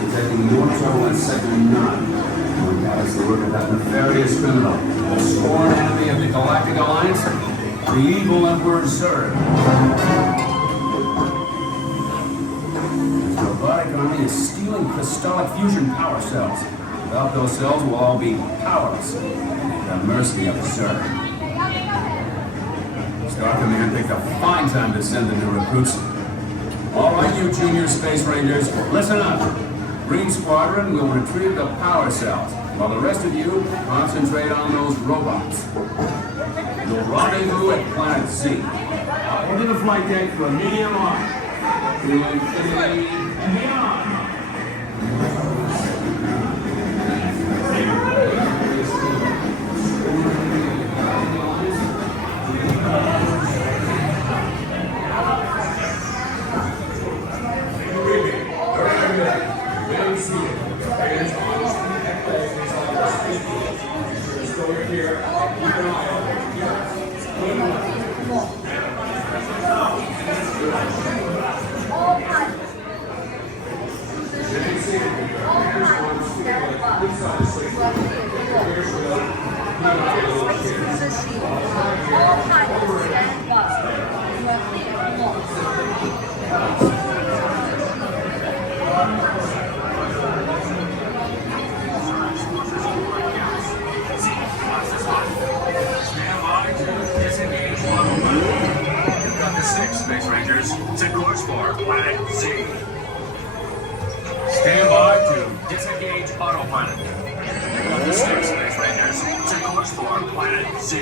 Detecting more trouble in Sector 9. One guys the work of that nefarious criminal, the sworn enemy of the Galactic Alliance, the evil Emperor Zurg. His robotic army is stealing crystallic fusion power cells. Without those cells, we'll all be powerless at the mercy of Zurg. Star Command picked a fine time to send the new recruits. All right, you junior space rangers, listen up. Green Squadron will retrieve the power cells, while the rest of you concentrate on those robots. You'll rendezvous at Planet Z. Into the flight deck for a medium arm. To infinity and beyond. Space Rangers, set course for Planet Z. Stand by to disengage autopilot. Pick up the 6 Space Rangers, set course for Planet Z.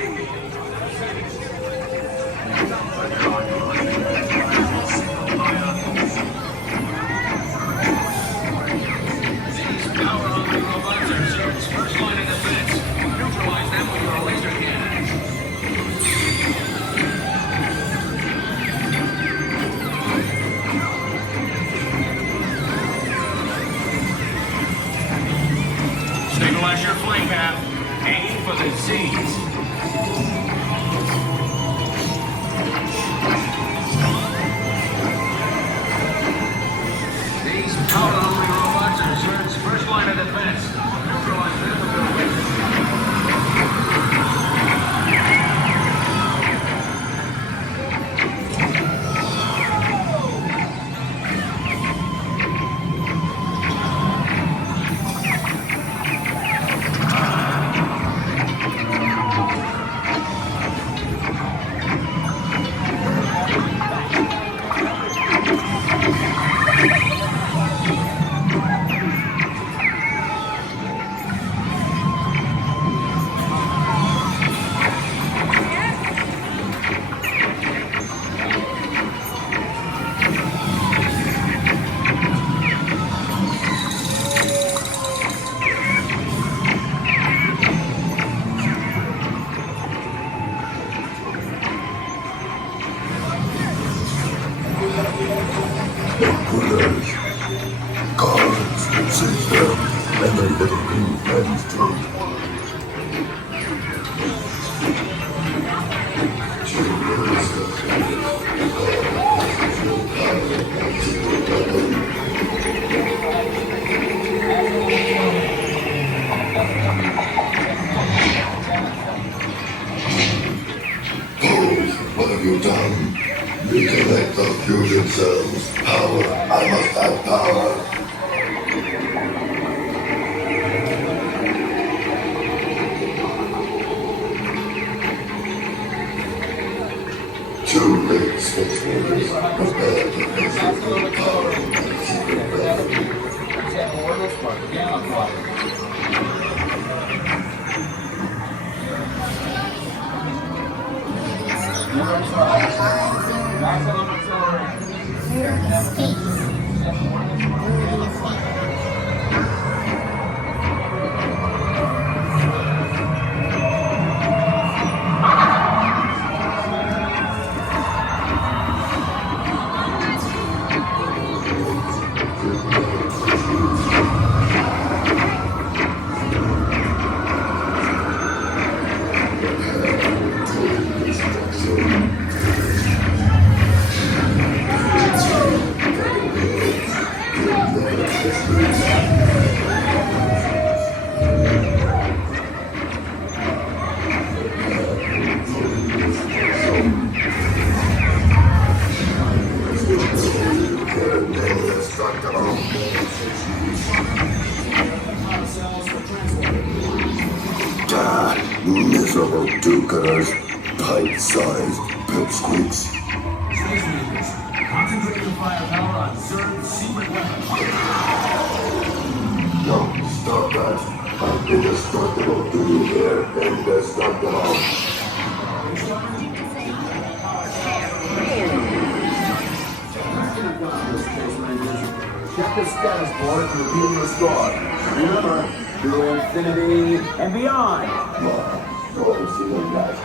These power-hungry robots are Zurg's first line of defense. Neutralize them with your laser cannon. Stabilize your flight path. Aim for the Z's. These power-hungry robots are Zurg's first line of defense. Neutralize them with your laser. What have you done? Recollect the fusion cells. Power. I must have power. Too late, Space Raiders. Prepare to face the full power of my secret weapon. Maximum acceleration. indestructible. Miserable do-gooders. Pipe-sized pipsqueaks. Space Rangers, concentrate your firepower on Zurg's secret weapon. No, stop that. I'm indestructible. Do you hear? Indestructible. Check the status board to reveal your score. Remember, to infinity and beyond. Go see the last.